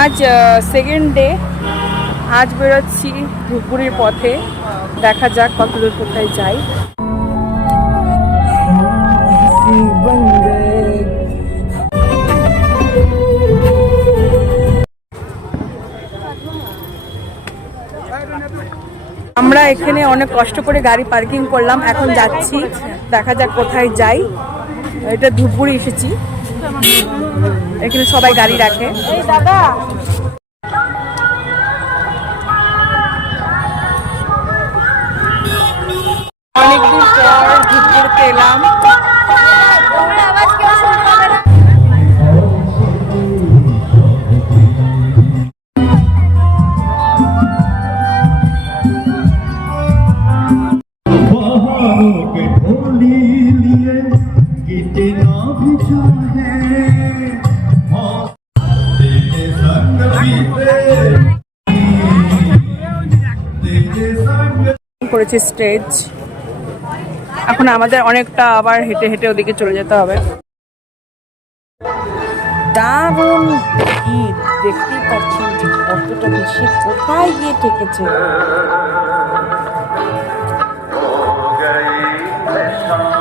আজ second day. আজ বেরোচ্ছি ধূপগুড়ির পথে, দেখা যাক কত দূর কোথায় যাই। আমরা এখানে অনেক কষ্ট করে গাড়ি পার্কিং করলাম, এখন যাচ্ছি, দেখা যাক কোথায় যাই। এটা ধূপগুড়ি এসেছি, এখানে সবাই গাড়ি রাখে। দাদা অনেকদিন পর ধূপগুড়িতে এলাম। করেছে স্টেজ, এখন আমাদের অনেকটা আবার হেঁটে হেঁটে ওদিকে চলে যেতে হবে। দারুণ ভিড়, দেখতেই পাচ্ছেন যে কতটা বেশি, কোথায় গিয়ে ঠেকেছে।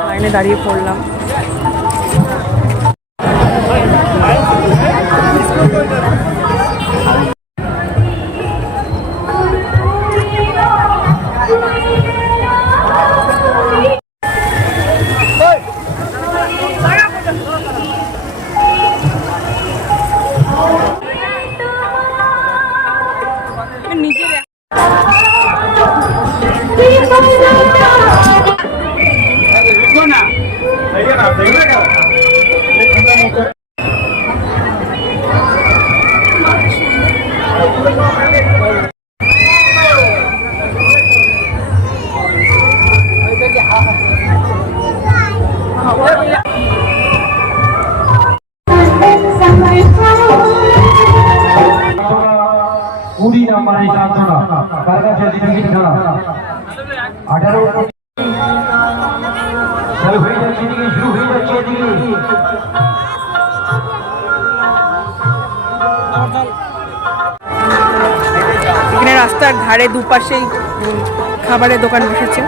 লাইনে দাঁড়িয়ে পড়লাম। এখানে রাস্তার ধারে দুপাশেই খাবারের দোকান বসেছে।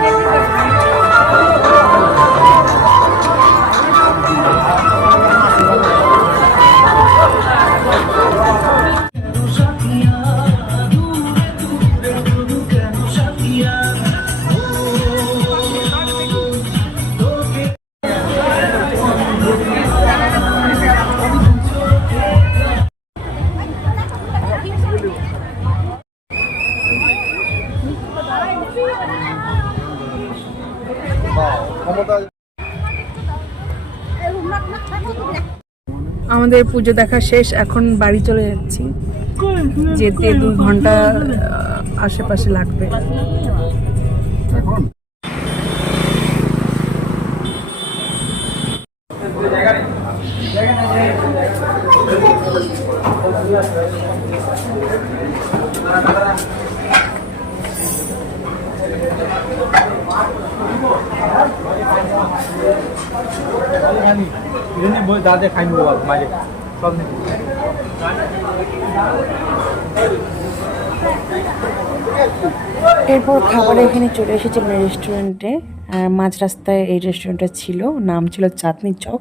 আমাদের পুজো দেখা শেষ, এখন বাড়ি চলে যাচ্ছি, যেতে 2 ঘন্টা আশেপাশে লাগবে। এরপর খাবার এখানে চলে এসেছে রেস্টুরেন্টে, মাঝ রাস্তায় এই রেস্টুরেন্টটা ছিল, নাম ছিল চাঁদনি চক।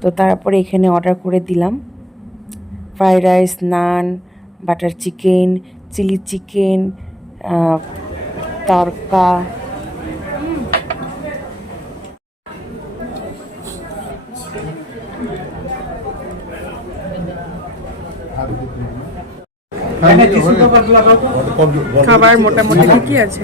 তো তারপরে এখানে অর্ডার করে দিলাম ফ্রাইড রাইস, নান, বাটার চিকেন, চিলি চিকেন, তড়কা। খাবার মোটামুটি ঠিকই আছে।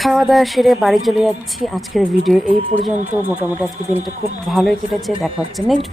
খাওয়া দাওয়া সেরে বাড়ি চলে যাচ্ছি। আজকের ভিডিও এই পর্যন্ত। মোটামুটি আজকের দিনটা খুব ভালোই কেটেছে। দেখা হচ্ছে নেক্সট ভিডিও।